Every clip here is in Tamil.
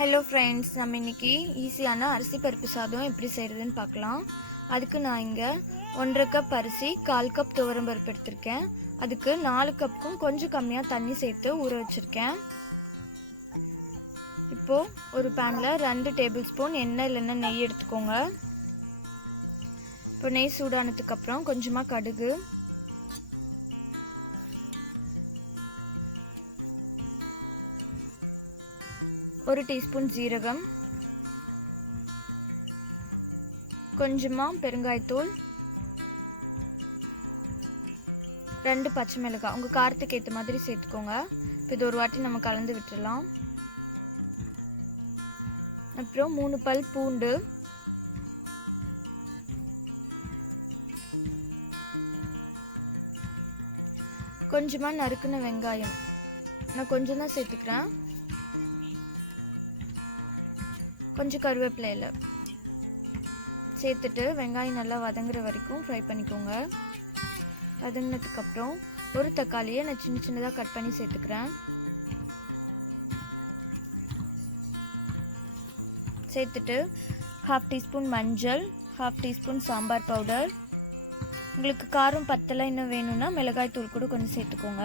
ஹலோ ஃப்ரெண்ட்ஸ், நம்ம இன்றைக்கி ஈஸியான அரிசி பருப்பு சாதம் எப்படி செய்கிறதுன்னு பார்க்கலாம். அதுக்கு நான் இங்கே 1.5 கப் அரிசி, 1/4 கப் துவரம் பருப்பு எடுத்திருக்கேன். அதுக்கு 4 கப்புக்கும் கொஞ்சம் கம்மியாக தண்ணி சேர்த்து ஊற வச்சுருக்கேன். இப்போது ஒரு பேனில் 2 டேபிள் ஸ்பூன் எண்ணெய் இல்லைன்னா நெய் எடுத்துக்கோங்க. இப்போ நெய் சூடானதுக்கப்புறம் கொஞ்சமாக கடுகு, ஒரு டீஸ்பூன் ஜீரகம், கொஞ்சமாக பெருங்காயத்தூள், 2 பச்சை மிளகாய் உங்கள் காரத்துக்கு ஏற்ற மாதிரி சேர்த்துக்கோங்க. இப்போ இது ஒரு வாட்டி நம்ம கலந்து விட்டுடலாம். அப்புறம் 3 பல் பூண்டு, கொஞ்சமாக நறுக்குன வெங்காயம், நான் கொஞ்சம் தான் சேர்த்துக்கிறேன், கொஞ்சம் கருவேப்பிலை இலை சேர்த்துட்டு வெங்காயம் நல்லா வதங்குற வரைக்கும் ஃப்ரை பண்ணிக்கோங்க. வதங்கினதுக்கப்புறம் ஒரு தக்காளியை நான் சின்ன சின்னதாக கட் பண்ணி சேர்த்துக்கிறேன். சேர்த்துட்டு 1/2 டீஸ்பூன் மஞ்சள், 1/2 டீஸ்பூன் சாம்பார் பவுடர், உங்களுக்கு காரம் பத்தலை இன்னும் வேணும்னா மிளகாய் தூள் கூட கொஞ்சம் சேர்த்துக்கோங்க.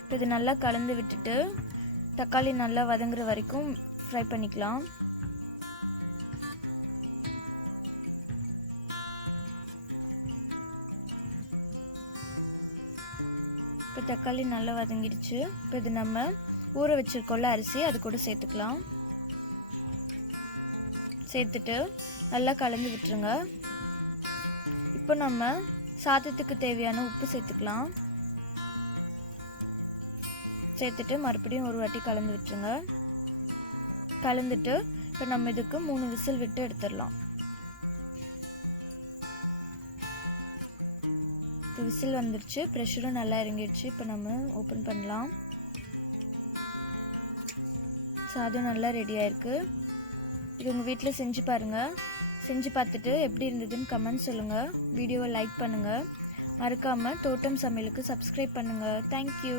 இப்போ இது நல்லா கலந்து விட்டுட்டு தக்காளி நல்லா வதங்குற வரைக்கும் ஃப்ரை பண்ணிக்கலாம். இப்போ தக்காளி நல்லா வதங்கிடுச்சு. இப்போ இது நம்ம ஊற வச்சிருக்கோம்ல அரிசி, அது கூட சேர்த்துக்கலாம். சேர்த்துட்டு நல்லா கலந்து விட்டுருங்க. இப்போ நம்ம சாதத்துக்கு தேவையான உப்பு சேர்த்துக்கலாம். சேர்த்துட்டு மறுபடியும் ஒரு வாட்டி கலந்து விட்டுருங்க. கலந்துட்டு இப்போ நம்ம இதுக்கு 3 விசில் விட்டு எடுத்துடலாம். இப்போ விசில் வந்துடுச்சு, ப்ரெஷரும் நல்லா இறங்கிடுச்சு. இப்போ நம்ம ஓப்பன் பண்ணலாம். சாதம் நல்லா ரெடி ஆயிருக்கு. இது உங்கள் வீட்டில் செஞ்சு பாருங்கள். செஞ்சு பார்த்துட்டு எப்படி இருந்ததுன்னு கமெண்ட் சொல்லுங்கள். வீடியோவை லைக் பண்ணுங்கள். மறக்காமல் தோட்டம் சமையலுக்கு சப்ஸ்கிரைப் பண்ணுங்கள். தேங்க்யூ.